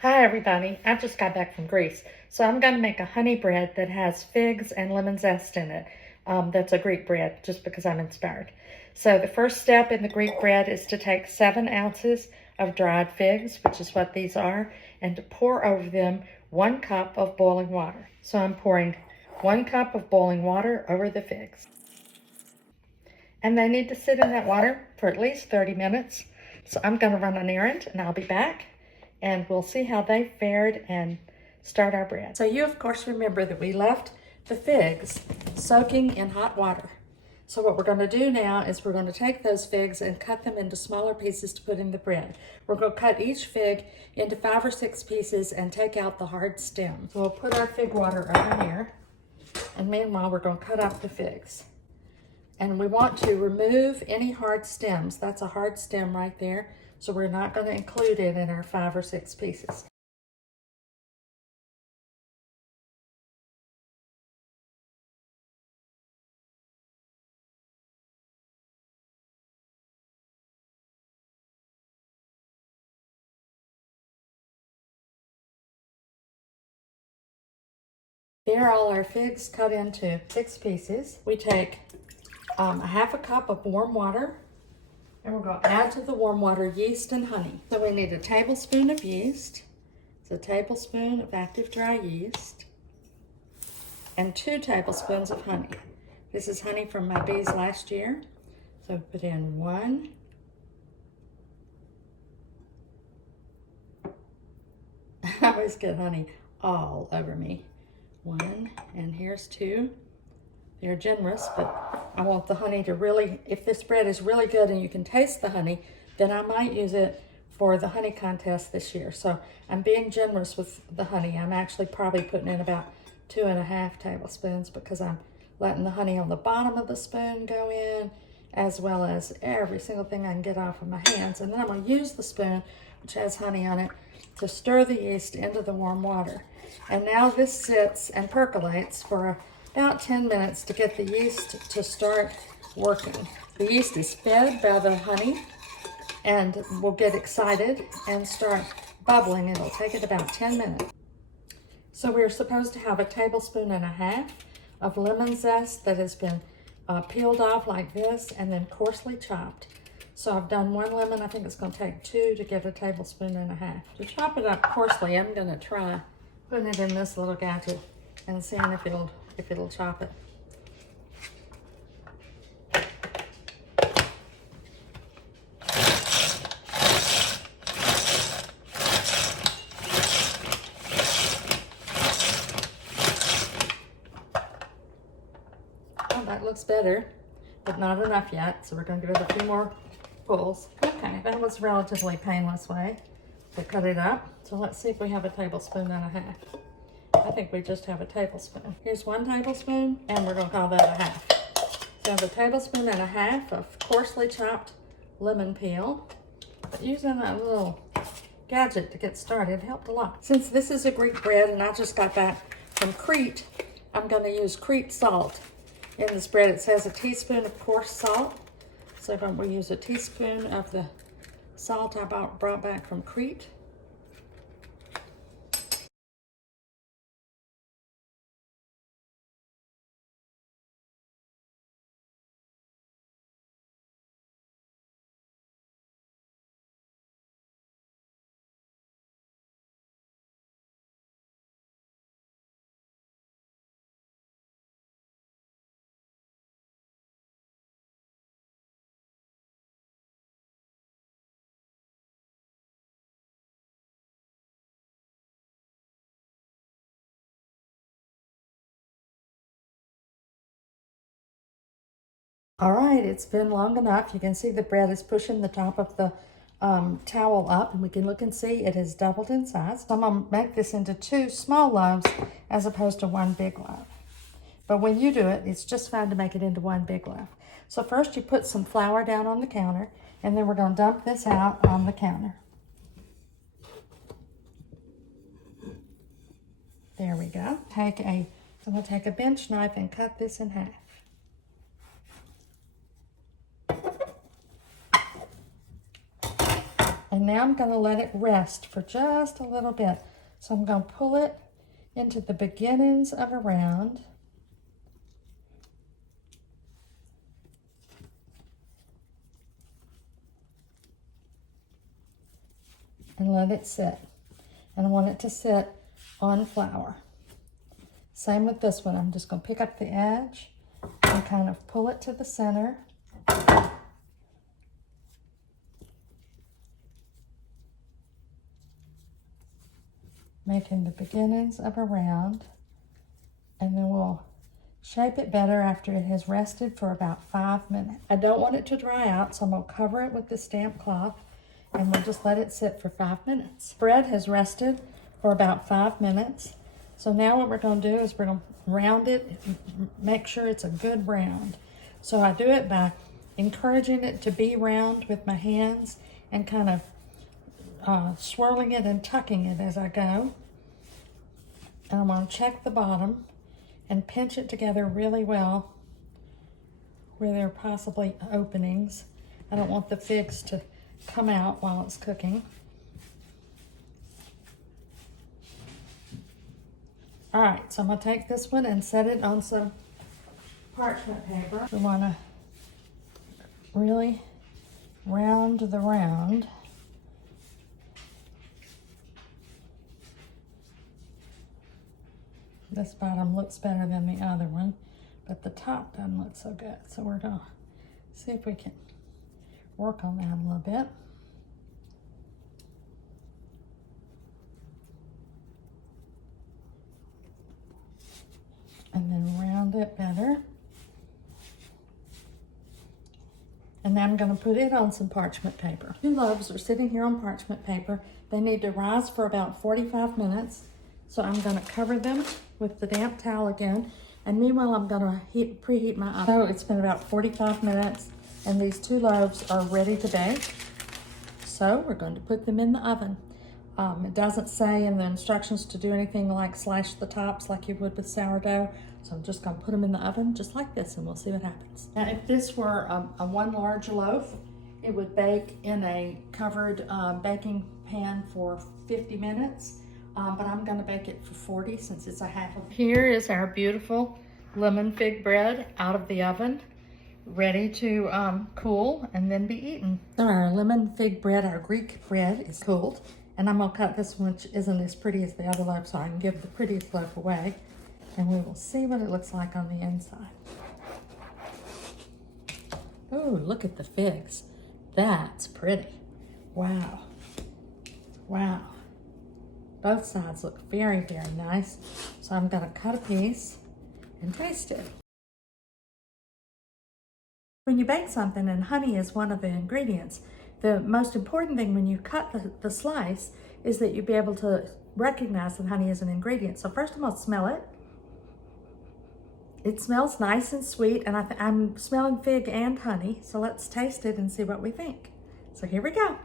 Hi everybody, I just got back from Greece, so I'm going to make a honey bread that has figs and lemon zest in it. That's a Greek bread, just because I'm inspired. So the first step in the Greek bread is to take 7 ounces of dried figs, which is what these are, and to pour over them 1 cup of boiling water. So I'm pouring 1 cup of boiling water over the figs. And they need to sit in that water for at least 30 minutes. So I'm going to run an errand and I'll be back and we'll see how they fared and start our bread. So you of course remember that we left the figs soaking in hot water. So what we're going to do now is we're going to take those figs and cut them into smaller pieces to put in the bread. We're going to cut each fig into 5 or 6 pieces and take out the hard stem. So we'll put our fig water over here, and meanwhile we're going to cut up the figs. And we want to remove any hard stems. That's a hard stem right there. So we're not going to include it in our 5 or 6 pieces. There are all our figs cut into 6 pieces. We take a 1/2 cup of warm water, and we're going to add to the warm water yeast and honey. So we need a tablespoon of yeast, it's a tablespoon of active dry yeast, and 2 tablespoons of honey. This is honey from my bees last year. So put in 1, I always get honey all over me. 1, and here's 2. They're generous, but I want the honey to really, if this bread is really good and you can taste the honey, then I might use it for the honey contest this year. So I'm being generous with the honey. I'm actually probably putting in about 2.5 tablespoons because I'm letting the honey on the bottom of the spoon go in, as well as every single thing I can get off of my hands. And then I'm going to use the spoon, which has honey on it, to stir the yeast into the warm water. And now this sits and percolates for about 10 minutes to get the yeast to start working. The yeast is fed by the honey and will get excited and start bubbling. It'll take it about 10 minutes. So we're supposed to have 1.5 tablespoons of lemon zest that has been peeled off like this and then coarsely chopped. So I've done 1 lemon. I think it's going to take 2 to get 1.5 tablespoons. To chop it up coarsely, I'm going to try putting it in this little gadget and seeing if it'll chop it. Oh, that looks better, but not enough yet. So we're going to give it a few more pulls. Okay, that was a relatively painless way to cut it up. So let's see if we have 1.5 tablespoons. I think we just have 1 tablespoon. Here's 1 tablespoon, and we're going to call that 1/2. So I have 1.5 tablespoons of coarsely chopped lemon peel. But using that little gadget to get started helped a lot. Since this is a Greek bread and I just got back from Crete, I'm going to use Crete salt. In this bread it says 1 teaspoon of coarse salt. So we'll use 1 teaspoon of the salt I brought back from Crete. All right, it's been long enough. You can see the bread is pushing the top of the towel up, and we can look and see it has doubled in size. So I'm going to make this into 2 small loaves as opposed to 1 big loaf. But when you do it, it's just fine to make it into 1 big loaf. So first you put some flour down on the counter, and then we're going to dump this out on the counter. There we go. I'm going to take a bench knife and cut this in half. And now I'm going to let it rest for just a little bit. So I'm going to pull it into the beginnings of a round. And let it sit. And I want it to sit on flour. Same with this one. I'm just going to pick up the edge and kind of pull it to the center. Making the beginnings of a round. And then we'll shape it better after it has rested for about 5 minutes. I don't want it to dry out, so I'm going to cover it with the damp cloth and we'll just let it sit for 5 minutes. Bread has rested for about 5 minutes. So now what we're going to do is we're going to round it, make sure it's a good round. So I do it by encouraging it to be round with my hands and kind of swirling it and tucking it as I go. And I'm going to check the bottom and pinch it together really well where there are possibly openings. I don't want the figs to come out while it's cooking. All right, so I'm going to take this one and set it on some parchment paper. We want to really round the round. This bottom looks better than the other one, but the top doesn't look so good. So we're going to see if we can work on that a little bit. And then round it better. And now I'm going to put it on some parchment paper. 2 loaves are sitting here on parchment paper. They need to rise for about 45 minutes. So I'm going to cover them with the damp towel again. And meanwhile, I'm going to preheat my oven. So it's been about 45 minutes and these 2 loaves are ready to bake. So we're going to put them in the oven. It doesn't say in the instructions to do anything like slash the tops like you would with sourdough. So I'm just going to put them in the oven just like this and we'll see what happens. Now if this were a 1 large loaf, it would bake in a covered baking pan for 50 minutes. But I'm going to bake it for 40 since it's a half of. Here is our beautiful lemon fig bread out of the oven, ready to cool and then be eaten. So our lemon fig bread, our Greek bread, is cooled. And I'm going to cut this one, which isn't as pretty as the other loaf, so I can give the prettiest loaf away. And we will see what it looks like on the inside. Oh, look at the figs. That's pretty. Wow. Wow. Both sides look very, very nice. So I'm going to cut a piece and taste it. When you bake something, and honey is one of the ingredients, the most important thing when you cut the slice is that you be able to recognize that honey is an ingredient. So first I'm going to smell it. It smells nice and sweet, and I'm smelling fig and honey. So let's taste it and see what we think. So here we go.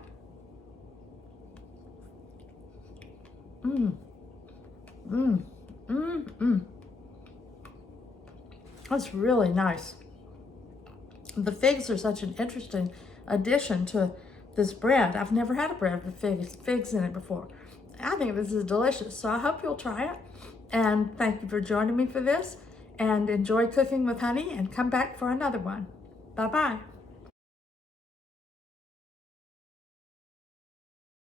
That's really nice. The figs are such an interesting addition to this bread. I've never had a bread with figs in it before. I think this is delicious. So I hope you'll try it. And thank you for joining me for this. And enjoy cooking with honey and come back for another one. Bye-bye.